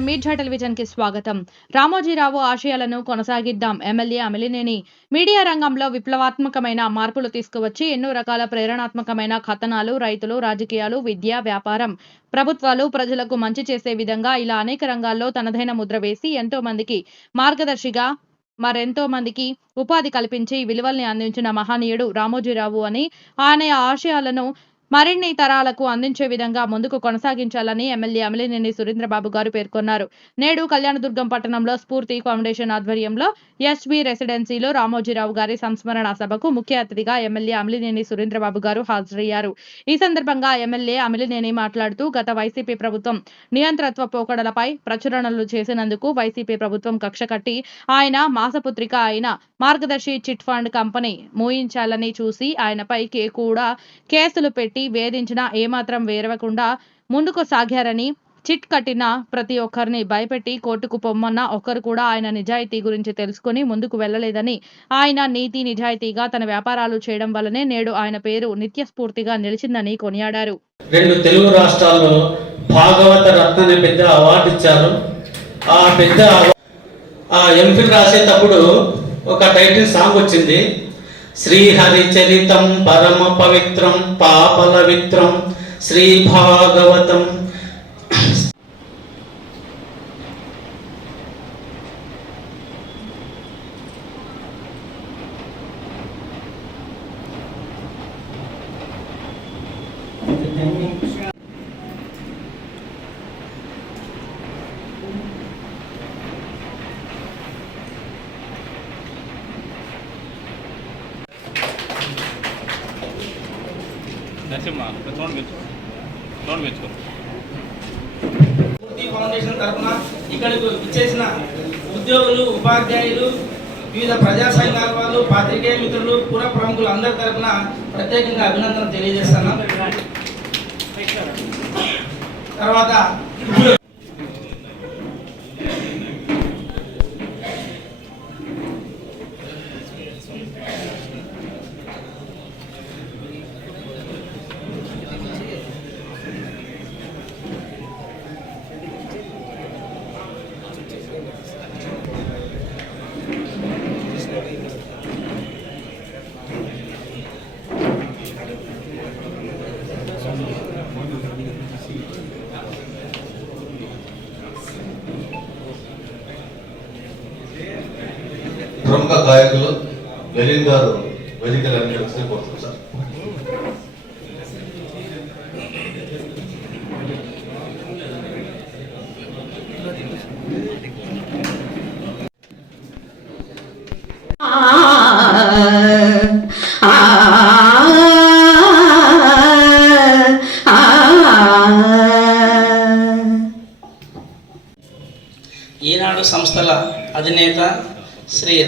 నమస్కారం టెలివిజన్కి స్వాగతం. రామోజీరావు ఆశయాలను కొనసాగిద్దాం. ఎమ్మెల్యే అమిలినేని మీడియా రంగంలో విప్లవాత్మకమైన మార్పులు తీసుకువచ్చి ఎన్నో రకాల ప్రేరణాత్మకమైన కథనాలు రైతులు రాజకీయాలు విద్య వ్యాపారం ప్రభుత్వాలు ప్రజలకు మంచి చేసే విధంగా ఇలా అనేక రంగాల్లో తనదైన ముద్ర వేసి ఎంతో మందికి మార్గదర్శిగా మరెంతో మందికి ఉపాధి కల్పించి విలువల్ని అందించిన మహనీయుడు రామోజీరావు అని ఆయన ఆశయాలను మరిన్ని తరాలకు అందించే విధంగా ముందుకు కొనసాగించాలని ఎమ్మెల్యే అమిలినేని సురేంద్రబాబు గారు పేర్కొన్నారు. నేడు కళ్యాణదుర్గం పట్టణంలో స్ఫూర్తి ఫౌండేషన్ ఆధ్వర్యంలో ఎస్వి రెసిడెన్సీలో రామోజీరావు గారి సంస్మరణ సభకు ముఖ్య అతిథిగా ఎమ్మెల్యే అమిలినేని సురేంద్రబాబు గారు హాజరయ్యారు. ఈ సందర్భంగా ఎమ్మెల్యే అమిలినేని మాట్లాడుతూ గత వైసీపీ ప్రభుత్వం నియంత్రత్వ పోకడలపై ప్రచురణలు చేసినందుకు వైసీపీ ప్రభుత్వం కక్ష కట్టి ఆయన మాసపుత్రిక అయిన మార్గదర్శి చిట్ ఫండ్ కంపెనీ మూయించాలని చూసి ఆయనపై కే కూడా కేసులు పెట్టి వేధించినా ఏమాత్రం వేరవకుండా ముందుకు సాగారని చిట్ కట్టిన ప్రతి ఒక్కరిని భయపెట్టి కోర్టుకు పొమ్మన్న ఒక్కరు కూడా ఆయన నిజాయితీ గురించి తెలుసుకుని ముందుకు వెళ్ళలేదని ఆయన నీతి నిజాయితీగా తన వ్యాపారాలు చేయడం వల్లనే నేడు ఆయన పేరు నిత్యస్ఫూర్తిగా నిలిచిందని కొనియాడారు. రెండు తెలుగు రాష్ట్రాల్లో భాగవత రత్న పెద్ద అవార్డు ఇచ్చారు. ఆ పెద్ద ఆ ఎంఫిల్ రాసేటప్పుడు ఒక టైటిల్ సాంగ్ వచ్చింది. శ్రీహరిచరితం పరమ పవిత్రం పాపలవిత్రం శ్రీ భాగవతం నరసింహ సౌండ్ పెంచు సౌండ్ పెంచుకో స్ఫూర్తి ఫౌండేషన్ తరఫున ఇక్కడికి ఇచ్చేసిన ఉద్యోగులు ఉపాధ్యాయులు వివిధ ప్రజా సంఘాల వాళ్ళు పాత్రికేయ మిత్రులు పుర ప్రముఖులు అందరి తరఫున ప్రత్యేకంగా అభినందన తెలియజేస్తాను తర్వాత ప్రముఖ గాయకులు లలిన్ గారు వేదికలు అలంకరించిన కోరుతున్నాం. సార్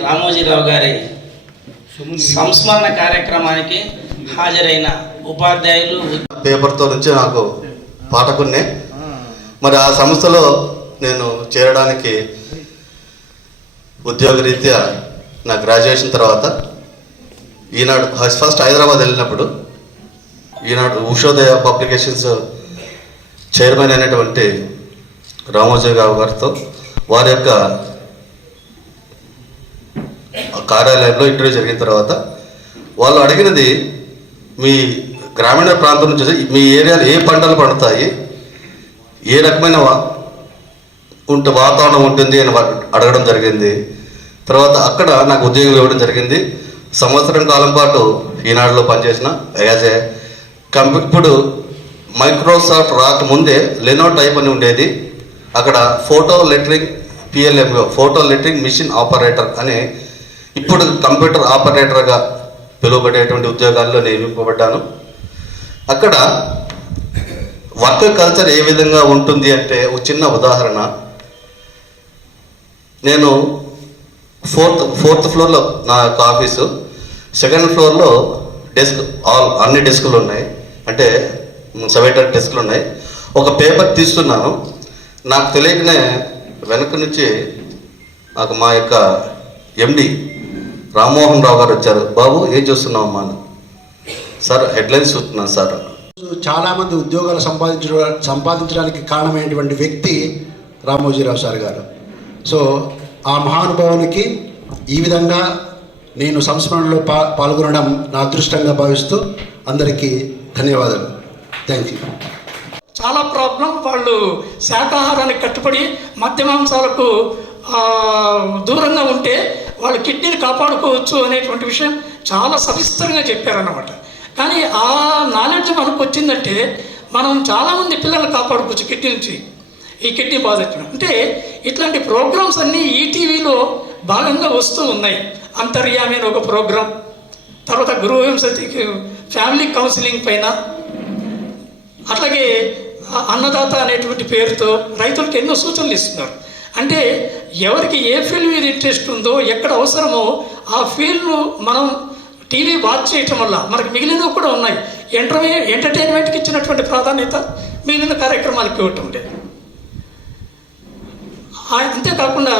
రామోజీరావు గారి సంస్మరణ కార్యక్రమానికి హాజరైన ఉపాధ్యాయులు పేపర్తో నుంచి నాకు పాఠకున్నే. మరి ఆ సంస్థలో నేను చేరడానికి ఉద్యోగరీత్యా నా గ్రాడ్యుయేషన్ తర్వాత ఈనాడు ఫస్ట్ హైదరాబాద్ వెళ్ళినప్పుడు ఈనాడు ఉషోదయ పబ్లికేషన్స్ చైర్మన్ అయినటువంటి రామోజీరావు గారితో వారి యొక్క కార్యాలయంలో ఇంటర్వ్యూ జరిగిన తర్వాత వాళ్ళు అడిగినది మీ గ్రామీణ ప్రాంతం నుంచి మీ ఏరియాలో ఏ పంటలు పండుతాయి? ఏ రకమైన ఉంటే వాతావరణం ఉంటుంది అని అడగడం జరిగింది. తర్వాత అక్కడ నాకు ఉద్యోగం ఇవ్వడం జరిగింది. సంవత్సరం కాలం పాటు ఈనాడులో పనిచేసిన యాజ్ ఏ కంప్యూ ఇప్పుడు మైక్రోసాఫ్ట్ రాకముందే లెనో టైప్ అని ఉండేది. అక్కడ photo lettering PLMO photo lettering machine operator అని ఇప్పుడు కంప్యూటర్ ఆపరేటర్గా పిలువబడేటువంటి ఉద్యోగాల్లో నియమింపబడ్డాను. అక్కడ వర్క్ కల్చర్ ఏ విధంగా ఉంటుంది అంటే ఒక చిన్న ఉదాహరణ. నేను ఫోర్త్ ఫోర్త్ ఫ్లోర్లో నా యొక్క ఆఫీసు. సెకండ్ ఫ్లోర్లో డెస్క్ ఆల్ అన్ని డెస్కులు ఉన్నాయి. అంటే సెవెటర్ డెస్కులు ఉన్నాయి. ఒక పేపర్ తీస్తున్నాను. నాకు తెలియకనే వెనక నుంచి నాకు మా యొక్క ఎండి రామ్మోహన్ రావు గారు వచ్చారు. బాబు ఏం చూస్తున్నావు అమ్మా? అని. సార్ హెడ్లైన్స్ చూస్తున్నాను సార్. చాలా మంది ఉద్యోగాలు సంపాదించడం సంపాదించడానికి కారణమైనటువంటి వ్యక్తి రామోజీరావు సార్ గారు. సో ఆ మహానుభావునికి ఈ విధంగా నేను సంస్మరణలో పా పాల్గొనడం నా అదృష్టంగా భావిస్తూ అందరికీ ధన్యవాదాలు. థ్యాంక్ యూ చాలా ప్రాబ్లం. వాళ్ళు శాకాహారానికి కట్టుబడి మద్య మాంసాలకు ఆ, దూరంగా ఉంటే వాళ్ళ కిడ్నీని కాపాడుకోవచ్చు అనేటువంటి విషయం చాలా సవిస్తరంగా చెప్పారన్నమాట. కానీ ఆ నాలెడ్జ్ మనకు వచ్చిందంటే మనం చాలామంది పిల్లల్ని కాపాడుకోవచ్చు కిడ్నీ నుంచి. ఈ కిడ్నీ బాధ అంటే ఇట్లాంటి ప్రోగ్రామ్స్ అన్నీ ఈటీవీలో భాగంగా వస్తూ ఉన్నాయి. అంతర్యామి అని ఒక ప్రోగ్రాం తర్వాత గృహహింసకి ఫ్యామిలీ కౌన్సిలింగ్ పైన. అట్లాగే అన్నదాత అనేటువంటి పేరుతో రైతులకు ఎన్నో సూచనలు ఇస్తున్నారు. అంటే ఎవరికి ఏ ఫీల్డ్ మీద ఇంట్రెస్ట్ ఉందో ఎక్కడ అవసరమో ఆ ఫీల్డ్ను మనం టీవీ వాచ్ చేయటం వల్ల మనకు మిగిలినవి కూడా ఉన్నాయి. ఎంటర్వే ఎంటర్టైన్మెంట్కి ఇచ్చినటువంటి ప్రాధాన్యత మిగిలిన కార్యక్రమాలకి ఇవ్వటం లేదు. అంతేకాకుండా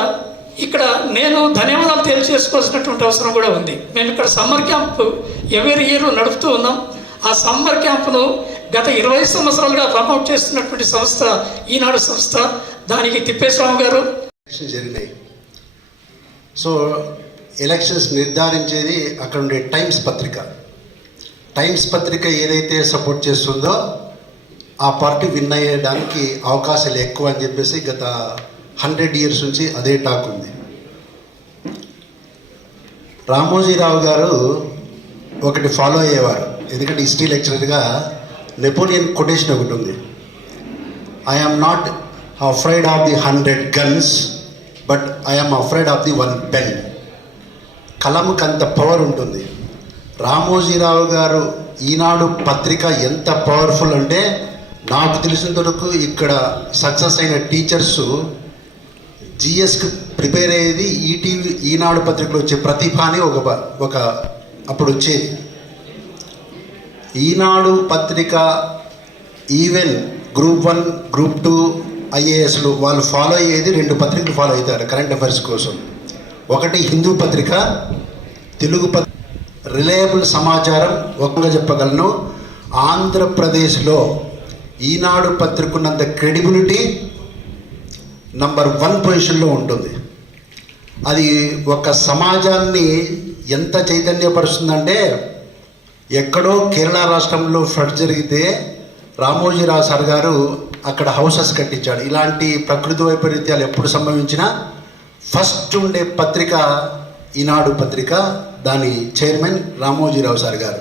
ఇక్కడ నేను ధన్యవాదాలు తెలియజేసుకోవాల్సినటువంటి అవసరం కూడా ఉంది. మేము ఇక్కడ సమ్మర్ క్యాంప్ ఎవరి ఇయర్ నడుపుతూ ఉన్నాం. ఆ సమ్మర్ క్యాంప్ను గత ఇరవై సంవత్సరాలుగా రన్అట్ చేస్తున్నటువంటి సంస్థ ఈనాడు సంస్థ దానికి తిప్పేస్వామి గారు. జరిగినాయి. సో ఎలక్షన్స్ నిర్ధారించేది అక్కడ ఉండే టైమ్స్ పత్రిక. టైమ్స్ పత్రిక ఏదైతే సపోర్ట్ చేస్తుందో ఆ పార్టీ విన్ అయ్యడానికి అవకాశాలు ఎక్కువ అని చెప్పేసి గత హండ్రెడ్ ఇయర్స్ నుంచి అదే టాక్ ఉంది. రామోజీరావు గారు ఒకటి ఫాలో అయ్యేవారు. ఎందుకంటే హిస్టరీ లెక్చరర్గా నెపోలియన్ కొటేషన్ ఒకటి ఉంది. I not afraid of the hundred guns but I'm afraid of the one pen కలంకి అంత పవర్ ఉంటుంది. రామోజీరావు గారు ఈనాడు పత్రిక ఎంత పవర్ఫుల్ అంటే నాకు తెలిసినంత వరకు ఇక్కడ సక్సెస్ అయిన టీచర్స్ జిఎస్కి ప్రిపేర్ అయ్యేది ఈటీవీ ఈనాడు పత్రికలో వచ్చే ప్రతిభ అని ఒక ఒక అప్పుడు వచ్చేది. ఈనాడు పత్రిక even group one group two ఐఏఎస్లు వాళ్ళు ఫాలో అయ్యేది రెండు పత్రికలు ఫాలో అవుతారు కరెంట్ అఫైర్స్ కోసం. ఒకటి హిందూ పత్రిక తెలుగు పత్రిక. రిలయబుల్ సమాచారం ఒకంగా చెప్పగలను. ఆంధ్రప్రదేశ్లో ఈనాడు పత్రికన్నంత క్రెడిబిలిటీ నంబర్ వన్ పొజిషన్లో ఉంటుంది. అది ఒక సమాజాన్ని ఎంత చైతన్యపరుస్తుందంటే ఎక్కడో కేరళ రాష్ట్రంలో ఫ్లడ్ జరిగితే రామోజీరావు సార్ గారు అక్కడ హౌసెస్ కట్టించాడు. ఇలాంటి ప్రకృతి వైపరీత్యాలు ఎప్పుడు సంభవించినా ఫస్ట్ ఉండే పత్రిక ఈనాడు పత్రిక దాని చైర్మన్ రామోజీరావు సార్ గారు.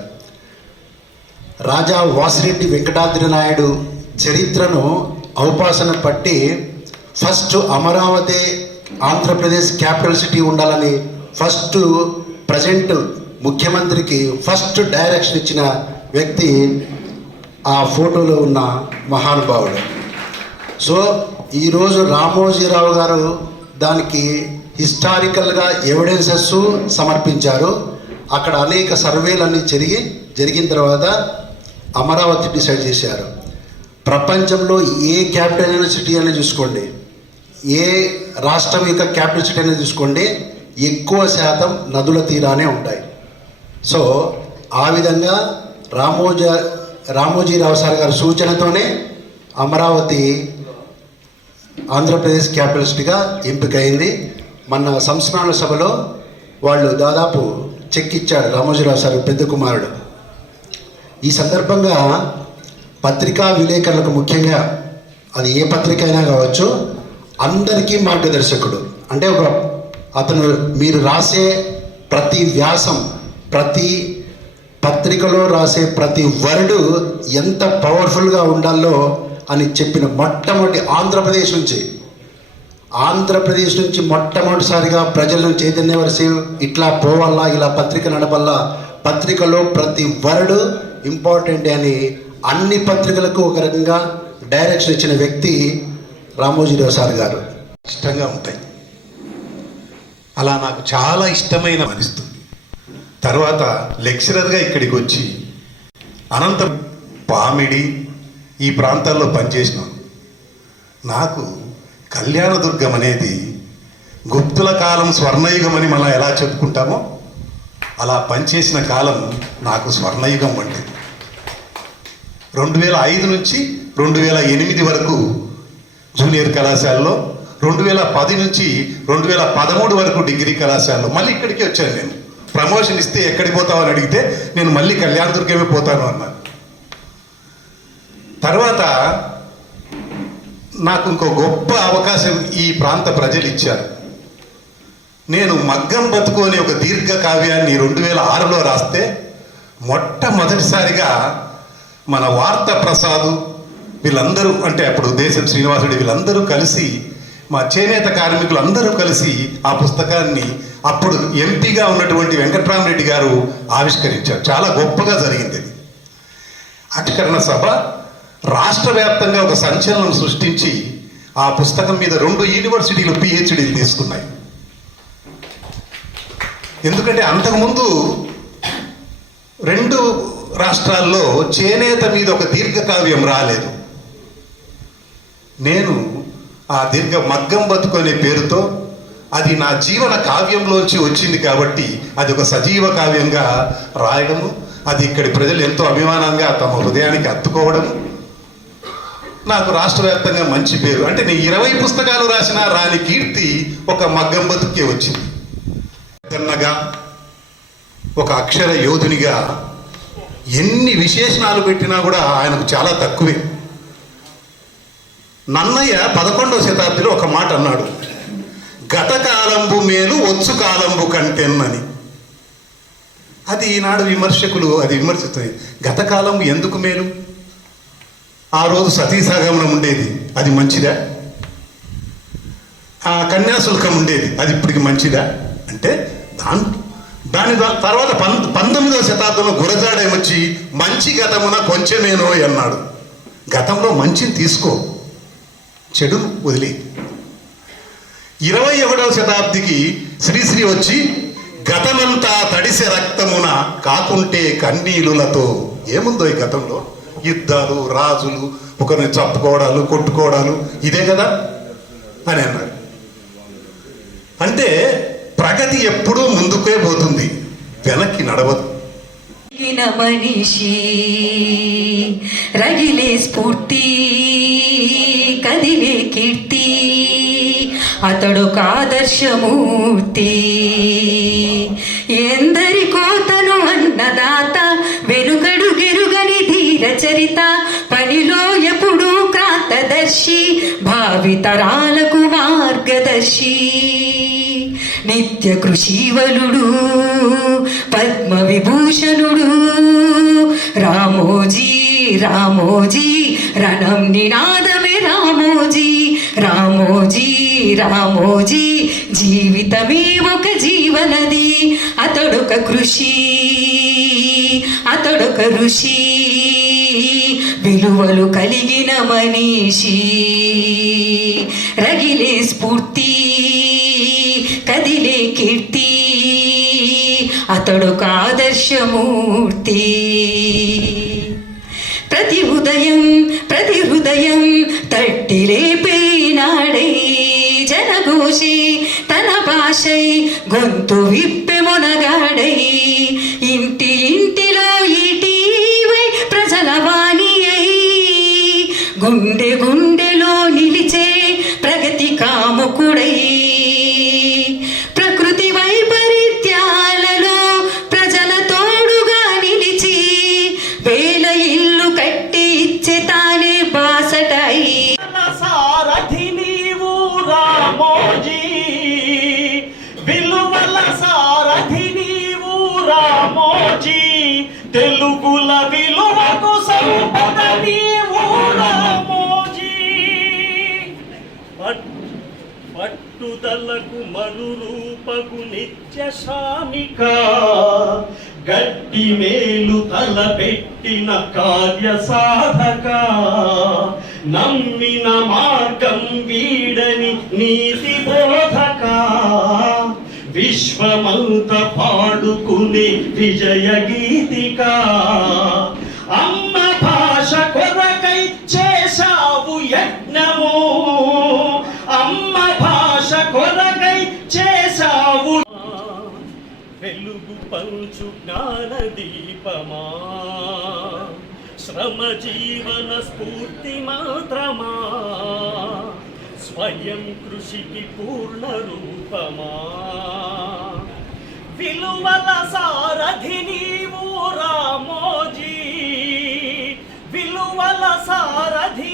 రాజా వాసిరెడ్డి వెంకటాద్రి నాయుడు చరిత్రను ఔపాసన పట్టి first Amaravati Andhra Pradesh capital city ఉండాలని ఫస్ట్ ప్రజెంట్ ముఖ్యమంత్రికి ఫస్ట్ డైరెక్షన్ ఇచ్చిన వ్యక్తి ఆ ఫోటోలో ఉన్న మహానుభావుడు. సో ఈరోజు రామోజీరావు గారు దానికి హిస్టారికల్గా ఎవిడెన్సెస్ సమర్పించారు. అక్కడ అనేక సర్వేలు అన్నీ జరిగి జరిగిన తర్వాత అమరావతి డిసైడ్ చేశారు. ప్రపంచంలో ఏ క్యాపిటల్ యూనివర్సిటీ అనేది చూసుకోండి. ఏ రాష్ట్రం యొక్క క్యాపిటల్ సిటీ అనేది చూసుకోండి. ఎక్కువ శాతం నదుల తీరానే ఉంటాయి. సో ఆ విధంగా రామోజ రామోజీరావు సార్ గారి సూచనతోనే అమరావతి ఆంధ్రప్రదేశ్ క్యాపిటలిస్ట్గా ఎంపికైంది. మన సంస్మరణ సభలో వాళ్ళు దాదాపు చెక్ ఇచ్చాడు రామోజీరావు సార్ పెద్ద కుమారుడు. ఈ సందర్భంగా పత్రికా విలేకరులకు ముఖ్యంగా అది ఏ పత్రిక అయినా కావచ్చు అందరికీ మార్గదర్శకుడు. అంటే ఒక అతను మీరు రాసే ప్రతి వ్యాసం ప్రతి పత్రికలో రాసే ప్రతి వర్డ్ ఎంత పవర్ఫుల్గా ఉండాలో అని చెప్పిన మొట్టమొదటి ఆంధ్రప్రదేశ్ నుంచి ఆంధ్రప్రదేశ్ నుంచి మొట్టమొదటిసారిగా ప్రజలను చైతన్య వరిసి ఇట్లా పోవాలా ఇలా పత్రిక నడపల్లా పత్రికలో ప్రతి వర్డ్ ఇంపార్టెంట్ అని అన్ని పత్రికలకు ఒక రకంగా డైరెక్షన్ ఇచ్చిన వ్యక్తి రామోజీరావు సార్ గారు. ఇష్టంగా ఉంటాయి. అలా నాకు చాలా ఇష్టమైన అనిస్తుంది తర్వాత లెక్చరర్గా ఇక్కడికి వచ్చి అనంత పామిడి ఈ ప్రాంతాల్లో పనిచేసినాను నాకు కళ్యాణదుర్గం అనేది గుప్తుల కాలం స్వర్ణయుగం అని మనం ఎలా చెప్పుకుంటామో అలా పనిచేసిన కాలం నాకు స్వర్ణయుగం వంటిది. రెండు వేల ఐదు నుంచి రెండు వేల ఎనిమిది వరకు జూనియర్ కళాశాలలో రెండు వేల పది నుంచి రెండు వేల పదమూడు వరకు డిగ్రీ కళాశాలలో మళ్ళీ ఇక్కడికి వచ్చాను నేను. ప్రమోషన్ ఇస్తే ఎక్కడికి పోతావు అని అడిగితే నేను మళ్ళీ కళ్యాణదుర్గమే పోతాను అన్నాను తర్వాత నాకు ఇంకో గొప్ప అవకాశం ఈ ప్రాంత ప్రజలు ఇచ్చారు. నేను మగ్గం బతుకుని ఒక దీర్ఘ కావ్యాన్ని రెండు వేల ఆరులో రాస్తే మొట్టమొదటిసారిగా మన వార్త ప్రసాదు వీళ్ళందరూ అంటే అప్పుడు దేశం శ్రీనివాసుడు వీళ్ళందరూ కలిసి మా చేనేత కార్మికులు అందరూ కలిసి ఆ పుస్తకాన్ని అప్పుడు ఎంపీగా ఉన్నటువంటి వెంకట్రామరెడ్డి గారు ఆవిష్కరించారు. చాలా గొప్పగా జరిగింది అది ఆవిష్కరణ సభ రాష్ట్ర వ్యాప్తంగా ఒక సంచలనం సృష్టించి ఆ పుస్తకం మీద రెండు యూనివర్సిటీలు పిహెచ్డీలు తీసుకున్నాయి. ఎందుకంటే అంతకుముందు రెండు రాష్ట్రాల్లో చేనేత మీద ఒక దీర్ఘకావ్యం రాలేదు. నేను ఆ దీర్ఘ మగ్గం బతుకు అనే పేరుతో అది నా జీవన కావ్యంలోంచి వచ్చింది కాబట్టి అది ఒక సజీవ కావ్యంగా రాయడము అది ఇక్కడి ప్రజలు ఎంతో అభిమానంగా తమ హృదయానికి అత్తుకోవడం నాకు రాష్ట్ర వ్యాప్తంగా మంచి పేరు. అంటే నేను ఇరవై పుస్తకాలు రాసిన రాని కీర్తి ఒక మగ్గం బతుకే వచ్చింది. పెద్దన్నగా ఒక అక్షర యోధునిగా ఎన్ని విశేషణాలు పెట్టినా కూడా ఆయనకు చాలా తక్కువే. నన్నయ్య పదకొండవ శతాబ్దిలో ఒక మాట అన్నాడు. గత కాలంబు మేలు వచ్చు కాలంబు కంటెన్నని. అది ఈనాడు విమర్శకులు అది విమర్శిస్తుంది గతకాలం ఎందుకు మేలు? ఆ రోజు సతీసాగమనం ఉండేది. అది మంచిదా? ఆ కన్యాశుల్కం ఉండేది. అది ఇప్పటికి మంచిదా? అంటే దాని దాని తర్వాత పం పంతొమ్మిదవ శతాబ్దంలో గురజాడేమొచ్చి మంచి గతమున కొంచెమేనో అన్నాడు. గతంలో మంచిని తీసుకో. చెడును వదిలి. ఇరవై ఒకటవ శతాబ్దికి శ్రీశ్రీ వచ్చి గతమంతా తడిసే రక్తమున కాకుంటే కన్నీలులతో ఏముందో ఈ గతంలో? యుద్ధాలు రాజులు ఒకరిని చప్పుకోవడాలు కొట్టుకోవడాలు ఇదే కదా? అని అన్నారు. అంటే ప్రగతి ఎప్పుడూ ముందుకే పోతుంది. వెనక్కి నడవదు. మనిషి రగిలే స్ఫూర్తి. కదిలే కీర్తి అతడొక ఆదర్శమూర్తి ఎందరికో తను అన్నదాత వెనుకడు గెరుగని ధీర చరిత పనిలో ఎప్పుడూ క్రాంతదర్శి భావితరాలకు మార్గదర్శి. నిత్య కృషివలుడు పద్మ విభూషణుడు రామోజీ రామోజీ రణం నినాదం రామోజీ రామోజీ రామోజీ జీవితమే ఒక జీవనది. అతడొక కృషి అతడొక ఋషి. విలువలు కలిగిన మనిషి రగిలే స్ఫూర్తి కదిలే కీర్తి. అతడొక ఆదర్శమూర్తి. ప్రతి ఉదయం ప్రతి హృదయం తట్టి లేపేనాడై జనభూషి తన భాషై గొంతు విప్పెమునగాడై మనులకు మరురూపకు నిత్య శ్రామిక గట్టి మేలు తలపెట్టిన కార్య సాధక. నమ్మిన మార్గం వీడని నీతి బోధక. విశ్వమంత పాడుకునే విజయ గీతికా. పంచు జ్ఞాన దీపమా శ్రమ జీవన స్ఫూర్తి మాత్రమా. స్వయం కృషికి పూర్ణ రూపమా. విలువల సారథి నీవు రామోజీ. విలువల సారథి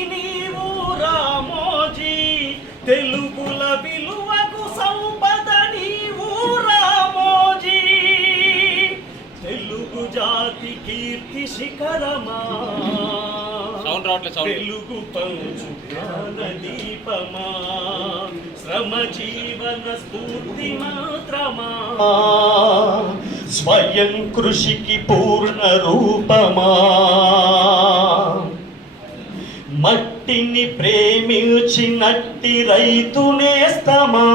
శిఖరమా? సౌండ్ రావట్లేదు సౌండ్. వెలుగు పంచు జ్ఞాన దీపమా శ్రమ జీవన స్ఫూర్తి మాత్రమా? స్వయం కృషికి పూర్ణ రూపమా? మట్టిని ప్రేమించినట్టి రైతు నేస్తమా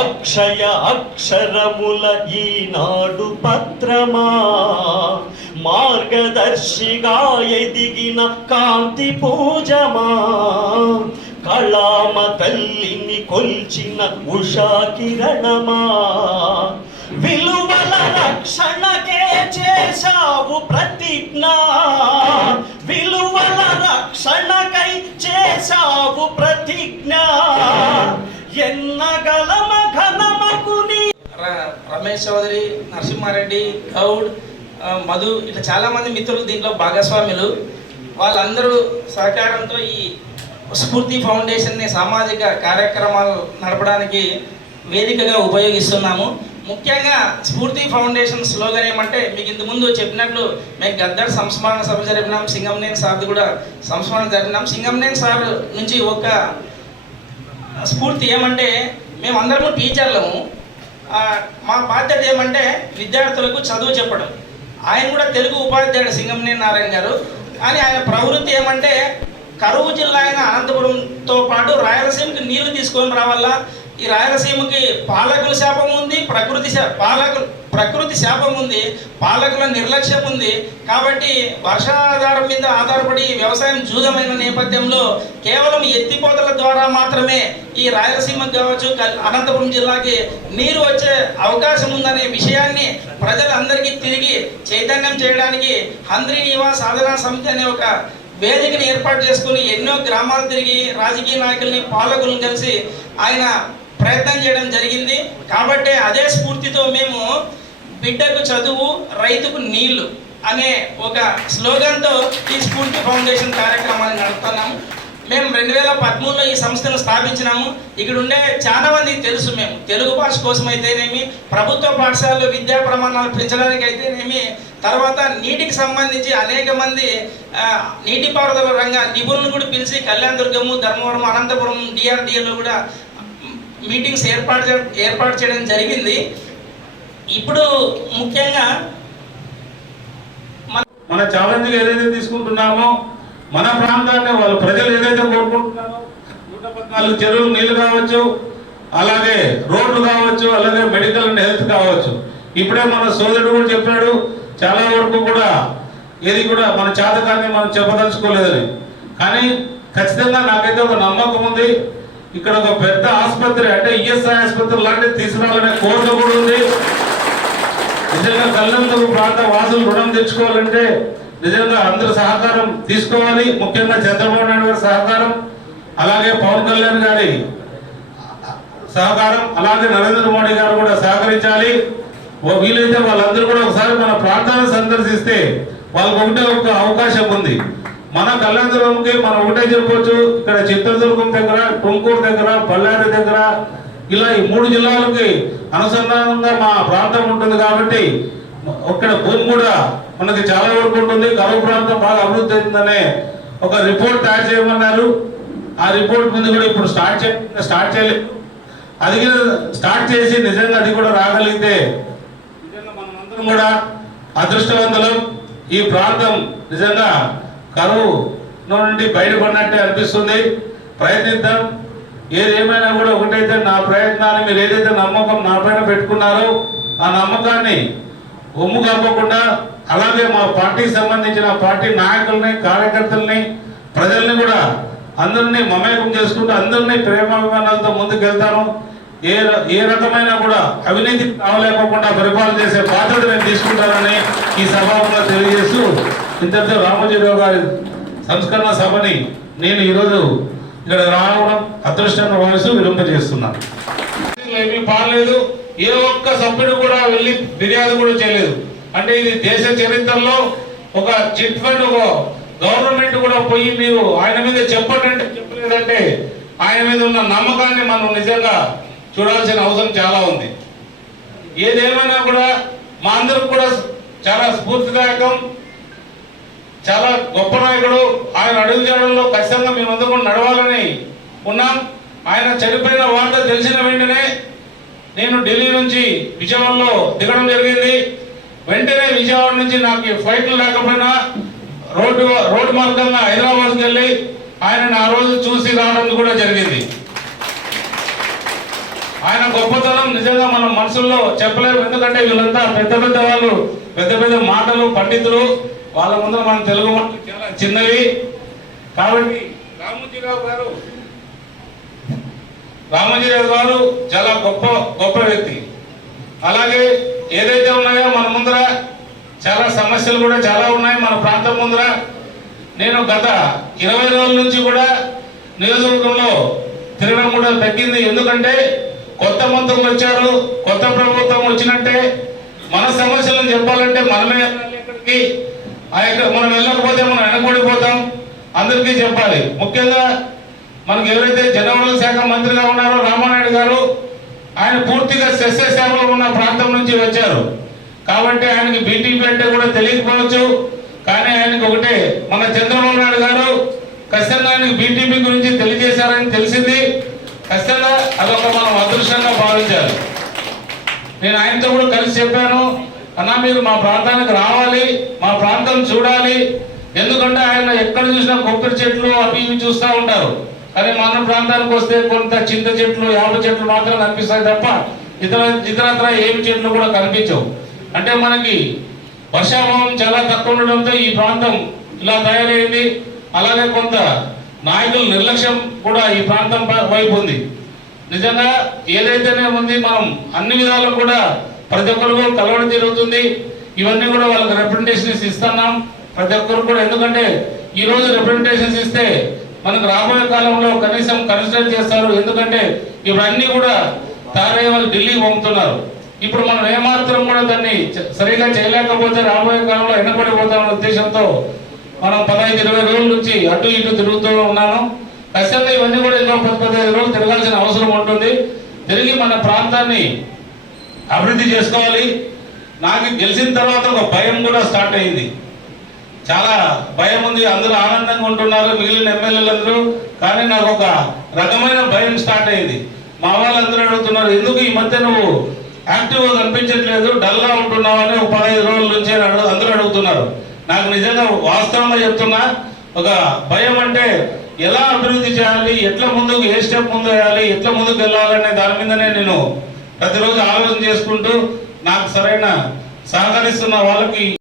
అక్షయ అక్షరముల ఈనాడు పత్రమా? మార్గదర్శిగా ఎదిగిన కాంతి పూజమా. కళామ తల్లిని కొల్చిన ఉషా కిరణమా. విలువల రక్షణకే చేశావు ప్రతిజ్ఞ. విలువల రక్షణకై చేశావు ప్రతిజ్ఞ. ఎన్నగలమ ఘనమకు నీ రమేష్ చౌదరి నరసింహారెడ్డి గౌడ్ మధు ఇట్లా చాలా మంది మిత్రులు దీంట్లో భాగస్వాములు. వాళ్ళందరూ సహకారంతో ఈ స్ఫూర్తి ఫౌండేషన్ని సామాజిక కార్యక్రమాలు నడపడానికి వేదికగా ఉపయోగిస్తున్నాము. ముఖ్యంగా స్ఫూర్తి ఫౌండేషన్ స్లోగన్ ఏమంటే మీకు ఇంత ముందు చెప్పినట్లు మేము గద్దర్ సంస్మరణ సభ జరిపినాం సింగంనేని సార్ది కూడా సంస్మరణ జరిపినాం. సింగంనేని సార్ నుంచి ఒక స్ఫూర్తి ఏమంటే మేమందరము టీచర్లము. మా బాధ్యత ఏమంటే విద్యార్థులకు చదువు చెప్పడం. ఆయన కూడా తెలుగు ఉపాధ్యాయుడు సింగంనేని నారాయణ గారు. కానీ ఆయన ప్రవృత్తి ఏమంటే కరువు జిల్లా అయిన అనంతపురంతో పాటు రాయలసీమకి నీళ్ళు తీసుకొని రావాలా? ఈ రాయలసీమకి పాలకుల శాపం ఉంది ప్రకృతి శా పాలకులు ప్రకృతి శాపం ఉంది పాలకుల నిర్లక్ష్యం ఉంది. కాబట్టి వర్షాధారం మీద ఆధారపడి వ్యవసాయం జూదమైన నేపథ్యంలో కేవలం ఎత్తిపోతల ద్వారా మాత్రమే ఈ రాయలసీమకు కావచ్చు కల్- అనంతపురం జిల్లాకి నీరు వచ్చే అవకాశం ఉందనే విషయాన్ని ప్రజలందరికీ తిరిగి చైతన్యం చేయడానికి హంద్రి నివా సాధనా సమితి అనే ఒక వేదికను ఏర్పాటు చేసుకుని ఎన్నో గ్రామాలు తిరిగి రాజకీయ నాయకుల్ని పాలకులను కలిసి ఆయన ప్రయత్నం చేయడం జరిగింది. కాబట్టి అదే స్ఫూర్తితో మేము బిడ్డకు చదువు రైతుకు నీళ్ళు అనే ఒక స్లోగన్తో ఈ స్ఫూర్తి ఫౌండేషన్ కార్యక్రమాన్ని నడుపుతున్నాము మేము రెండు వేల పదమూడులో ఈ సంస్థను స్థాపించినాము. ఇక్కడ ఉండే చాలా మందికి తెలుసు మేము. తెలుగు భాష కోసం అయితేనేమి ప్రభుత్వ పాఠశాలలో విద్యా ప్రమాణాలు పెంచడానికి అయితేనేమి తర్వాత నీటికి సంబంధించి అనేక మంది నీటిపారుదల రంగ నిపుణులు కూడా పిలిచి కళ్యాణ దుర్గము ధర్మవరం అనంతపురం డిఆర్డిఏలో కూడా మీటింగ్స్ ఏర్పాటు ఏర్పాటు చేయడం జరిగింది. ఇప్పుడు ముఖ్యంగా మన ఛాలెంజ్ ఏదైతే తీసుకుంటున్నామో మన ప్రాంతాన్ని వాళ్ళ ప్రజలు ఏదైతే కోరుకుంటున్నారో నూట పద్నాలుగు చెరువులు నీళ్ళు కావచ్చు అలాగే రోడ్లు కావచ్చు అలాగే మెడికల్ అండ్ హెల్త్ కావచ్చు. ఇప్పుడే మన సోదరుడు కూడా చెప్పాడు చాలా వరకు కూడా ఏది కూడా మన చేతకాన్ని మనం చెప్పదలుచుకోలేదని. కానీ ఖచ్చితంగా నాకైతే ఒక నమ్మకం ఉంది. ఇక్కడ ఒక పెద్ద ఆసుపత్రి అంటే ఈఎస్ఐ ఆసుపత్రి లాంటిది తీసుకురావాలనే కోరిక కూడా ఉంది. నిజంగా కళ్ళందరూ ప్రాంత వాసులు రుణం తెచ్చుకోవాలంటే నిజంగా అందరూ సహకారం తీసుకోవాలి. ముఖ్యంగా చంద్రబాబు నాయుడు గారి సహకారం అలాగే పవన్ కళ్యాణ్ గారి సహకారం అలాగే నరేంద్ర మోడీ గారు కూడా సహకరించాలి. వీలైతే వాళ్ళందరూ కూడా ఒకసారి మన ప్రాంతాన్ని సందర్శిస్తే వాళ్ళకు ఒకటే ఒక అవకాశం ఉంది. మన కళ్యాణదుర్గంకి మనం ఒకటే చెప్పొచ్చు ఇక్కడ చిత్రదుర్గం దగ్గర టుంకూరు దగ్గర బళ్ళారి దగ్గర ఇలా ఈ మూడు జిల్లాలకి అనుసంధానంగా మా ప్రాంతం ఉంటుంది కాబట్టి ఇక్కడ భూమి కూడా మనకి చాలా వరకు ఉంటుంది. కరువు ప్రాంతం బాగా అభివృద్ధి అయిందనే ఒక రిపోర్ట్ తయారు చేయమన్నారు. ఆ రిపోర్ట్ ముందు కూడా ఇప్పుడు స్టార్ట్ చే స్టార్ట్ చేయలేదు. అది స్టార్ట్ చేసి నిజంగా అది కూడా రాగలిగితే నిజంగా మనమందరం కూడా అదృష్టవంతులం. ఈ ప్రాంతం నిజంగా కరువు నుండి బయటపడినట్టే అనిపిస్తుంది. ప్రయత్నిద్దాం. ఏది ఏమైనా కూడా ఒకటైతే నా ప్రయత్నాన్ని మీరు ఏదైతే నమ్మకం నా పైన పెట్టుకున్నారో ఆ నమ్మకాన్ని ఒమ్ము కప్పకుండా అలాగే మా పార్టీకి సంబంధించిన పార్టీ నాయకుల్ని కార్యకర్తల్ని ప్రజల్ని కూడా అందరినీ మమేకం చేసుకుంటూ అందరినీ ప్రేమాభిమానాలతో ముందుకెళ్తాను. ఏ ఏ రకమైన కూడా అవినీతి కావలేకుండా పరిపాలన చేసే బాధ్యత నేను తీసుకుంటానని ఈ సభలో తెలియజేస్తూ ఇంతటితో రామోజీరావు గారి సంస్కరణ సభని నేను ఈరోజు ఇక్కడ రావడం అదృష్టంగా వయసు విలుంపజేస్తున్నాను ఏమీ పాలేదు ఏ ఒక్క సభ్యుడు కూడా వెళ్ళి ఫిర్యాదు కూడా చేయలేదు. అంటే ఇది దేశ చరిత్రలో ఒక చిట్ ఫండ్ ఒక గవర్నమెంట్ కూడా పోయి మీరు ఆయన మీద చెప్పండి అంటే చెప్పలేదంటే ఆయన మీద ఉన్న నమ్మకాన్ని మనం నిజంగా చూడాల్సిన అవసరం చాలా ఉంది. ఏదేమైనా కూడా మా అందరికి కూడా చాలా స్ఫూర్తిదాయకం. చాలా గొప్ప నాయకుడు. ఆయన అడుగు చేయడంలో ఖచ్చితంగా మేమందరం కూడా నడవాలని ఉన్నాం. ఆయన చనిపోయిన వార్త తెలిసిన వెంటనే నేను ఢిల్లీ నుంచి విజయవాడలో దిగడం జరిగింది. వెంటనే విజయవాడ నుంచి నాకు ఫ్లైట్లు లేకపోయినా రోడ్డు రోడ్డు మార్గంగా హైదరాబాద్కి వెళ్ళి ఆయనను ఆ రోజు చూసి రావడం కూడా జరిగింది. ఆయన గొప్పతనం నిజంగా మనం మనసుల్లో చెప్పలేము. ఎందుకంటే వీళ్ళంతా పెద్ద పెద్ద వాళ్ళు పెద్ద పెద్ద మాటలు పండితులు. వాళ్ళ ముందర మన తెలుగు మాటలు చాలా చిన్నవి. కాబట్టి రామోజీరావు గారు రామోజీరావు గారు చాలా గొప్ప గొప్ప వ్యక్తి. అలాగే ఏదైతే ఉన్నాయో మన ముందర చాలా సమస్యలు కూడా చాలా ఉన్నాయి మన ప్రాంతం ముందర. నేను గత ఇరవై రోజుల నుంచి కూడా నియోజకవర్గంలో తిరగడం కూడా తగ్గింది. ఎందుకంటే కొత్త మంత్రులు వచ్చారు కొత్త ప్రభుత్వం వచ్చినట్టే మన సమస్యలను చెప్పాలంటే మనమే ఎక్కడికి ఆ యొక్క మనం వెళ్ళకపోతే మనం వెనకూడిపోతాం. అందరికీ చెప్పాలి. ముఖ్యంగా మనకు ఎవరైతే జనవరుల శాఖ మంత్రిగా ఉన్నారో రామానాయుడు గారు ఆయన పూర్తిగా సస్యశ్యామలో ఉన్న ప్రాంతం నుంచి వచ్చారు. కాబట్టి ఆయనకి బీటీపీ అంటే కూడా తెలియకపోవచ్చు. కానీ ఆయనకి ఒకటే మన చంద్రబాబు నాయుడు గారు ఖచ్చితంగా ఆయనకి బీటీపీ గురించి తెలియజేశారని తెలిసింది. ఖచ్చితంగా అదొక మనం అదృష్టంగా భావించాలి. నేను ఆయనతో కూడా కలిసి చెప్పాను. అన్నా మీరు మా ప్రాంతానికి రావాలి మా ప్రాంతం చూడాలి. ఎందుకంటే ఆయన ఎక్కడ చూసినా కొబ్బరి చెట్లు అవి ఇవి చూస్తూ ఉంటారు. కానీ మన ప్రాంతానికి వస్తే కొంత చింత చెట్లు యాభై చెట్లు మాత్రం కనిపిస్తాయి తప్ప ఇతర ఇతరత్ర ఏమి చెట్లు కూడా కనిపించవు. అంటే మనకి వర్షాభావం చాలా తక్కువ ఉండడంతో ఈ ప్రాంతం ఇలా తయారైంది. అలాగే కొంత నాయకుల నిర్లక్ష్యం కూడా ఈ ప్రాంతం పై- వైపు ఉంది. నిజంగా ఏదైతేనే ఉంది మనం అన్ని విధాలు కూడా ప్రతి ఒక్కరు కలవడం జరుగుతుంది. ఇవన్నీ కూడా వాళ్ళకి రిప్రజెంటేషన్స్ ఇస్తున్నాం. ప్రతి ఒక్కరు కూడా ఎందుకంటే ఈ రోజు రిప్రజెంటేషన్స్ ఇస్తే మనకు రాబోయే కాలంలో కనీసం కన్సిడర్ చేస్తారు. ఎందుకంటే ఇవన్నీ కూడా తారయ్య వాళ్ళు ఢిల్లీకి పంపుతున్నారు. ఇప్పుడు మనం ఏమాత్రం కూడా దాన్ని సరిగా చేయలేకపోతే రాబోయే కాలంలో వెనకబడిపోతామన్న ఉద్దేశంతో మనం పదహైదు ఇరవై రోజుల నుంచి అటు ఇటు తిరుగుతూ ఉన్నాను ఖచ్చితంగా ఇవన్నీ కూడా ఇంకో పది పదిహేను రోజులు తిరగాల్సిన అవసరం ఉంటుంది. తిరిగి మన ప్రాంతాన్ని అభివృద్ధి చేసుకోవాలి. నాకు గెలిచిన తర్వాత ఒక భయం కూడా స్టార్ట్ అయింది. చాలా భయం ఉంది. అందరూ ఆనందంగా ఉంటున్నారు. మిగిలిన ఎమ్మెల్యేలందరూ. కానీ నాకు ఒక రకమైన భయం స్టార్ట్ అయింది. మా వాళ్ళందరూ అడుగుతున్నారు ఎందుకు ఈ మధ్య నువ్వు యాక్టివ్గా కనిపించట్లేదు? డల్గా ఉంటున్నావు అని ఒక పదహైదు రోజుల నుంచి అడుగు అందరూ అడుగుతున్నారు. నాకు నిజంగా వాస్తవంగా చెప్తున్నా ఒక భయం అంటే ఎలా అభివృద్ధి చేయాలి? ఎట్లా ముందుకు ఏ స్టెప్ ముందు వేయాలి? ఎట్లా ముందుకు వెళ్ళాలనే దాని మీదనే నేను ప్రతిరోజు ఆలోచన చేసుకుంటూ నాకు సరైన సహకరిస్తున్న వాళ్ళకి